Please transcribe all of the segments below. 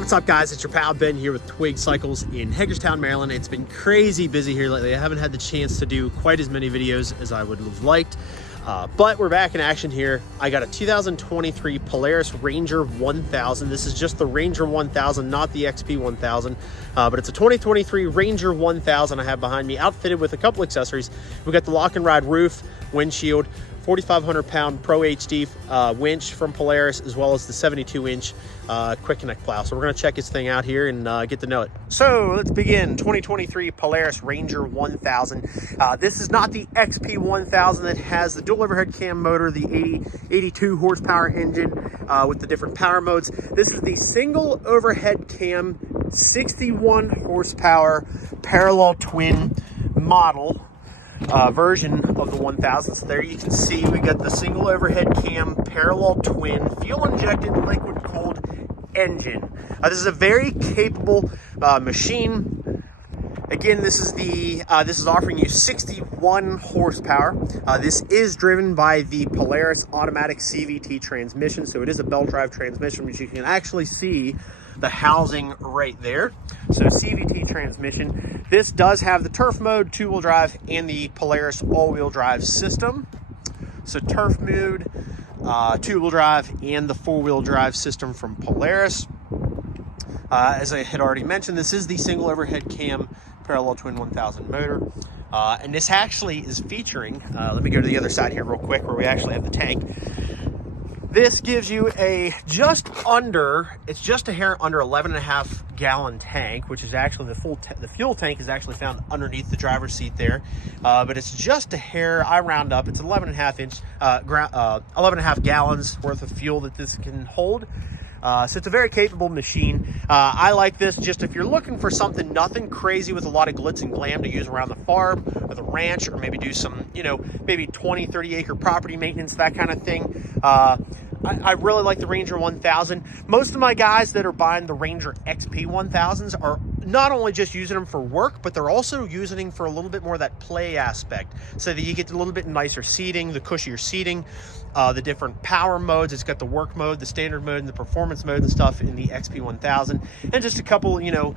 what's up guys? It's your pal Ben here with Twig Cycles in Hagerstown, Maryland. It's been crazy busy here lately. I haven't had the chance to do quite as many videos as I would have liked, but we're back in action here. I got a 2023 Polaris Ranger 1000. This is just the Ranger 1000, not the XP 1000, but it's a 2023 Ranger 1000 I have behind me, outfitted with a couple accessories. We got the lock and ride roof, windshield, 4,500 pound Pro HD winch from Polaris, as well as the 72-inch quick connect plow. So we're going to check this thing out here and get to know it. So let's begin. 2023 Polaris Ranger 1000. This is not the XP 1000 that has the dual overhead cam motor, the 82 horsepower engine with the different power modes. This is the single overhead cam 61 horsepower parallel twin model version of the 1000. So there you can see we got the single overhead cam parallel twin fuel injected liquid cooled engine. This is a very capable machine. Again, this is offering you 61 horsepower. This is driven by the Polaris automatic CVT transmission, so it is a belt drive transmission, which you can actually see the housing right there. So CVT transmission. This does have the turf mode, two-wheel drive, and the Polaris all-wheel drive system. So turf mode, two-wheel drive, and the four-wheel drive system from Polaris. As I had already mentioned, this is the single overhead cam parallel twin 1000 motor. And this actually is featuring, let me go to the other side here real quick where we actually have the tank. This gives you it's just a hair under 11.5 gallon tank, which is actually the fuel tank is actually found underneath the driver's seat there. But it's just a hair, I round up, it's 11.5 gallons worth of fuel that this can hold. So it's a very capable machine. I like this just if you're looking for something, nothing crazy with a lot of glitz and glam to use around the farm or the ranch, or maybe do some, maybe 20, 30 acre property maintenance, that kind of thing. I really like the Ranger 1000. Most of my guys that are buying the Ranger XP 1000s are not only just using them for work, but they're also using them for a little bit more of that play aspect, so that you get a little bit nicer seating, the cushier seating, the different power modes. It's got the work mode, the standard mode, and the performance mode and stuff in the XP 1000, and just a couple, little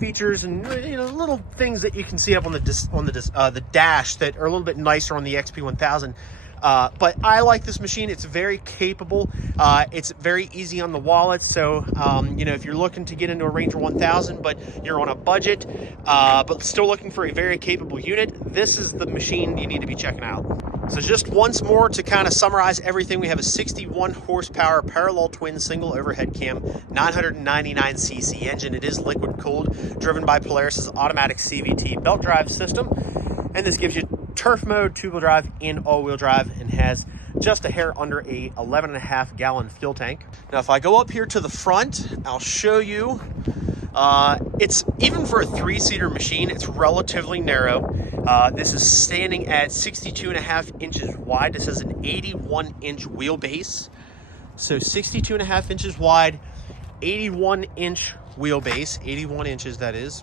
features and little things that you can see up on the dash that are a little bit nicer on the XP 1000. But I like this machine. It's very capable. It's very easy on the wallet. So, if you're looking to get into a Ranger 1000, but you're on a budget, but still looking for a very capable unit, this is the machine you need to be checking out. So just once more to kind of summarize everything, we have a 61 horsepower parallel twin single overhead cam 999cc engine. It is liquid cooled, driven by Polaris's automatic CVT belt drive system. And this gives you turf mode, two-wheel drive, and all-wheel drive, and has just a hair under a 11.5 gallon fuel tank. Now, if I go up here to the front, I'll show you. It's, even for a three-seater machine, it's relatively narrow. This is standing at 62.5 inches wide. This has an 81-inch wheelbase. So 62.5 inches wide, 81-inch wheelbase, 81 inches that is.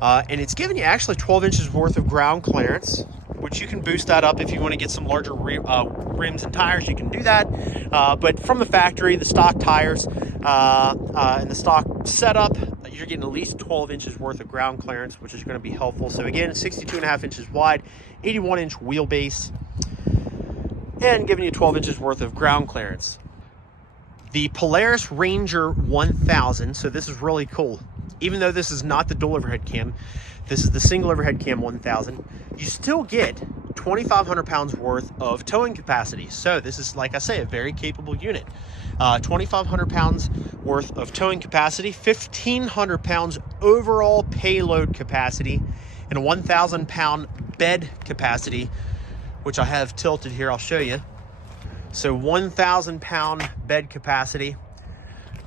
And it's giving you actually 12 inches worth of ground clearance, which you can boost that up if you want to get some larger rims and tires. You can do that. But from the factory, the stock tires and the stock setup, you're getting at least 12 inches worth of ground clearance, which is going to be helpful. So again, 62.5 inches wide, 81-inch wheelbase, and giving you 12 inches worth of ground clearance. The Polaris Ranger 1000, so this is really cool. Even though this is not the dual overhead cam, this is the single overhead cam 1000, you still get 2,500 pounds worth of towing capacity. So this is, like I say, a very capable unit. 2,500 pounds worth of towing capacity, 1,500 pounds overall payload capacity, and a 1,000 pound bed capacity, which I have tilted here, I'll show you. So 1,000 pound bed capacity.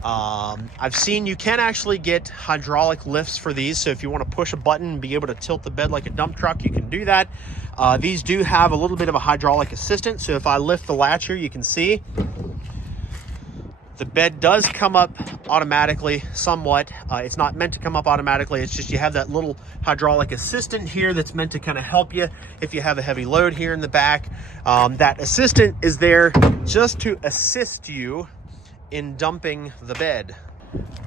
I've seen you can actually get hydraulic lifts for these, so if you want to push a button and be able to tilt the bed like a dump truck, you can do that. These do have a little bit of a hydraulic assistance, so if I lift the latch here, you can see the bed does come up automatically somewhat. It's not meant to come up automatically, it's just you have that little hydraulic assistant here that's meant to kind of help you if you have a heavy load here in the back. That assistant is there just to assist you in dumping the bed.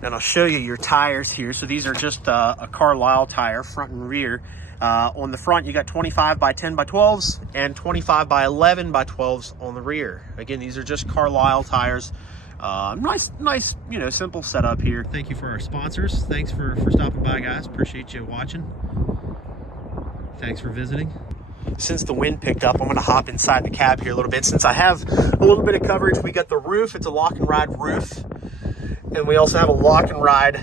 And I'll show you your tires here. So these are just a Carlisle tire, front and rear. On the front, you got 25 by 10 by 12s and 25 by 11 by 12s on the rear. Again, these are just Carlisle tires. Nice, you know, simple setup here. Thank you for our sponsors. Thanks for stopping by, guys. Appreciate you watching. Thanks for visiting. Since the wind picked up, I'm going to hop inside the cab here a little bit. Since I have a little bit of coverage, we got the roof. It's a lock and ride roof. And we also have a lock and ride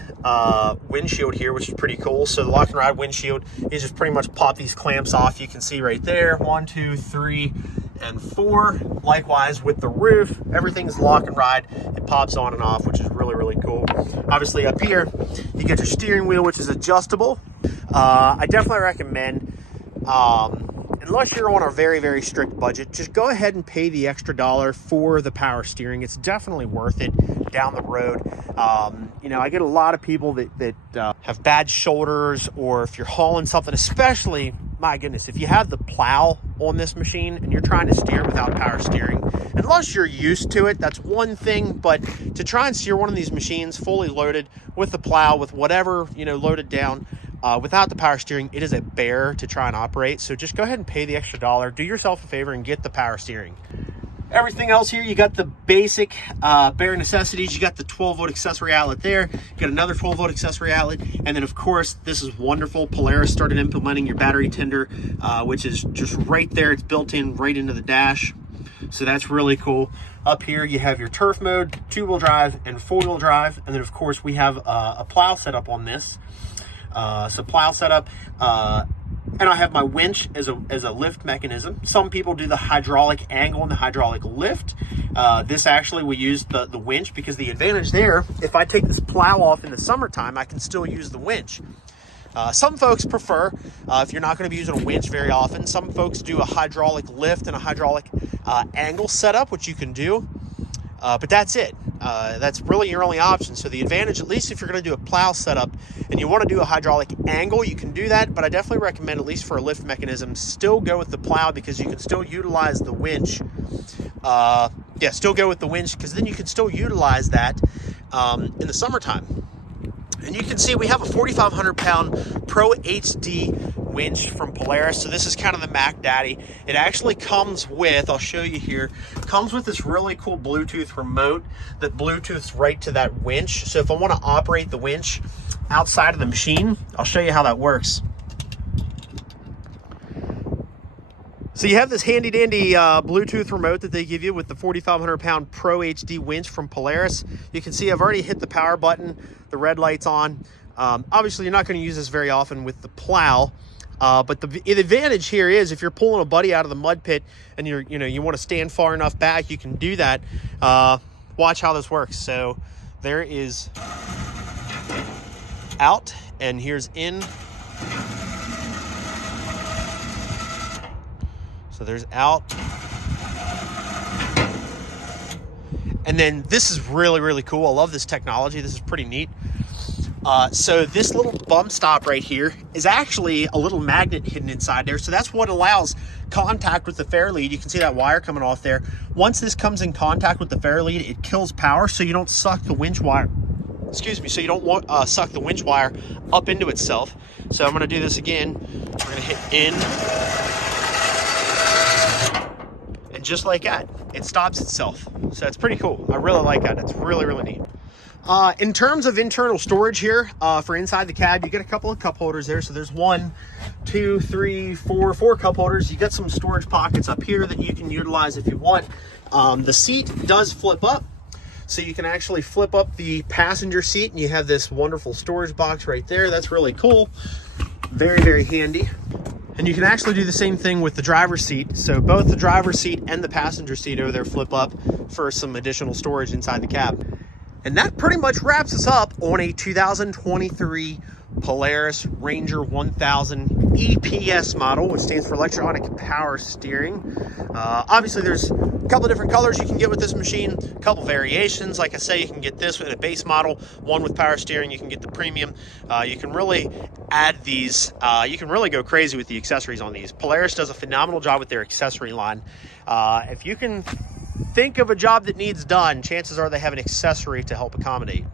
windshield here, which is pretty cool. So the lock and ride windshield, you just pretty much pop these clamps off. You can see right there, 1, 2, 3, and 4. Likewise with the roof, everything's lock and ride. It pops on and off, which is really, really cool. Obviously up here, you get your steering wheel, which is adjustable. I definitely recommend, unless you're on a very, very strict budget, just go ahead and pay the extra $1 for the power steering. It's definitely worth it down the road. You know, I get a lot of people that have bad shoulders, or if you're hauling something, especially, my goodness, if you have the Plow on this machine and you're trying to steer without power steering, unless you're used to it, that's one thing. But to try and steer one of these machines fully loaded with the Plow, with whatever, you know, loaded down, without the power steering, it is a bear to try and operate. So just go ahead and pay the extra $1. Do yourself a favor and get the power steering. Everything else here, you got the basic bare necessities. You got the 12-volt accessory outlet there. You got another 12-volt accessory outlet. And then, of course, this is wonderful. Polaris started implementing your battery tender, which is just right there. It's built in right into the dash. So that's really cool. Up here, you have your turf mode, 2-wheel drive, and 4-wheel drive. And then, of course, we have a plow setup on this. So plow setup. And I have my winch as a lift mechanism. Some people do the hydraulic angle and the hydraulic lift. This actually, we use the winch, because the advantage there, if I take this Plow off in the summertime, I can still use the winch. Some folks prefer, if you're not going to be using a winch very often, some folks do a hydraulic lift and a hydraulic angle setup, which you can do. But that's it. That's really your only option. So the advantage, at least if you're going to do a Plow setup and you want to do a hydraulic angle, you can do that. But I definitely recommend, at least for a lift mechanism, still go with the Plow, because you can still utilize the winch. Still go with the winch, because then you can still utilize that in the summertime. And you can see we have a 4,500 pound Pro HD winch from Polaris. So this is kind of the Mac Daddy. It actually comes with, I'll show you here, comes with this really cool Bluetooth remote that Bluetooths right to that winch. So if I want to operate the winch outside of the machine, I'll show you how that works. So you have this handy dandy Bluetooth remote that they give you with the 4,500 pound Pro HD winch from Polaris. You can see I've already hit the power button, the red light's on. Obviously you're not going to use this very often with the Plow, but the advantage here is if you're pulling a buddy out of the mud pit and you want to stand far enough back, you can do that. Watch how this works. So there is out, and here's in. So there's out. And then this is really, really cool. I love this technology. This is pretty neat. So this little bump stop right here is actually a little magnet hidden inside there. So that's what allows contact with the fair lead. You can see that wire coming off there. Once this comes in contact with the fair lead, it kills power, so you don't suck the winch wire. Excuse me. So you don't want suck the winch wire up into itself. So I'm going to do this again. We're going to hit in. And just like that, it stops itself. So it's pretty cool. I really like that. It's really, really neat. In terms of internal storage here, for inside the cab, you get a couple of cup holders there. So there's 1, 2, 3, 4 cup holders. You got some storage pockets up here that you can utilize if you want. The seat does flip up. So you can actually flip up the passenger seat and you have this wonderful storage box right there. That's really cool. Very, very handy. And you can actually do the same thing with the driver's seat. So both the driver's seat and the passenger seat over there flip up for some additional storage inside the cab. And that pretty much wraps us up on a 2023 Polaris Ranger 1000 EPS model, which stands for electronic power steering. Obviously there's a couple of different colors you can get with this machine, a couple variations. Like I say, you can get this in a base model, one with power steering. You can get the premium. You can really add these, you can really go crazy with the accessories on these. Polaris does a phenomenal job with their accessory line. If you can think of a job that needs done, chances are they have an accessory to help accommodate.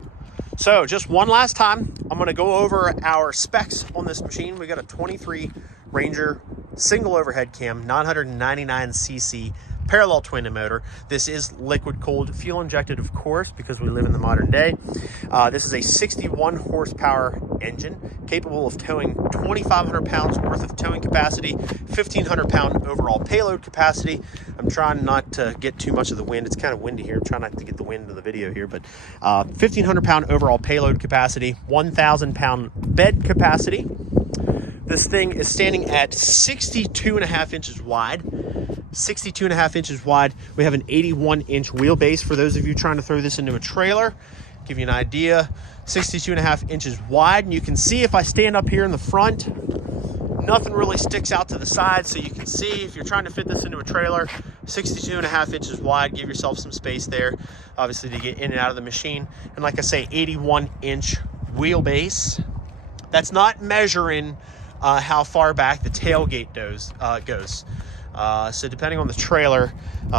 So just one last time, I'm going to go over our specs on this machine. We got a 23 Ranger single overhead cam, 999cc parallel twin motor. This is liquid cooled, fuel injected, of course, because we live in the modern day. This is a 61 horsepower engine capable of towing 2,500 pounds worth of towing capacity, 1,500 pound overall payload capacity. I'm trying not to get too much of the wind. It's kind of windy here. I'm trying not to get the wind into the video here, but 1,500 pound overall payload capacity, 1,000 pound bed capacity. This thing is standing at 62.5 inches wide. 62.5 inches wide. We have an 81-inch wheelbase for those of you trying to throw this into a trailer. Give you an idea, 62.5 inches wide. And you can see if I stand up here in the front, nothing really sticks out to the side. So you can see if you're trying to fit this into a trailer, 62.5 inches wide, give yourself some space there, obviously, to get in and out of the machine. And like I say, 81-inch wheelbase. That's not measuring how far back the tailgate goes. So depending on the trailer,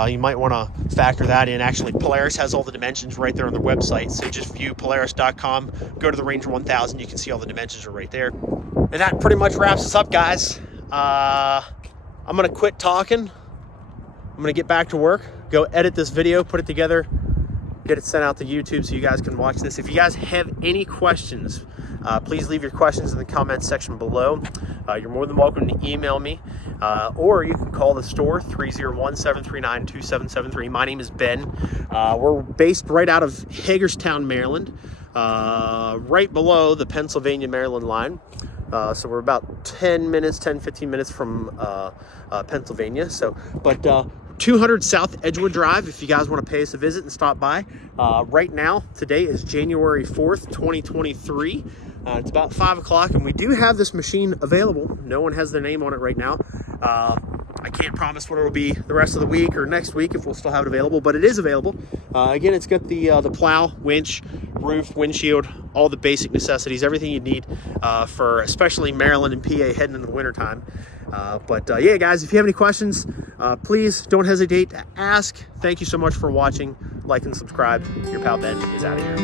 you might want to factor that in. Actually, Polaris has all the dimensions right there on their website. So just view Polaris.com, go to the Ranger 1000, you can see all the dimensions are right there. And that pretty much wraps us up, guys. I'm going to quit talking. I'm going to get back to work, go edit this video, put it together, get it sent out to YouTube so you guys can watch this. If you guys have any questions, please leave your questions in the comments section below. You're more than welcome to email me, or you can call the store, 301-739-2773. My name is Ben. We're based right out of Hagerstown, Maryland, right below the Pennsylvania-Maryland line. So we're about 15 minutes from Pennsylvania. But 200 South Edgewood Drive, if you guys want to pay us a visit and stop by. Right now, today is January 4th, 2023. It's about 5 o'clock, and we do have this machine available. No one has their name on it right now. I can't promise what it'll be the rest of the week or next week if we'll still have it available, but it is available. Again, it's got the plow, winch, roof, windshield, all the basic necessities, everything you need for especially Maryland and PA heading into the wintertime. Yeah, guys, if you have any questions, please don't hesitate to ask. Thank you so much for watching. Like and subscribe. Your pal Ben is out of here.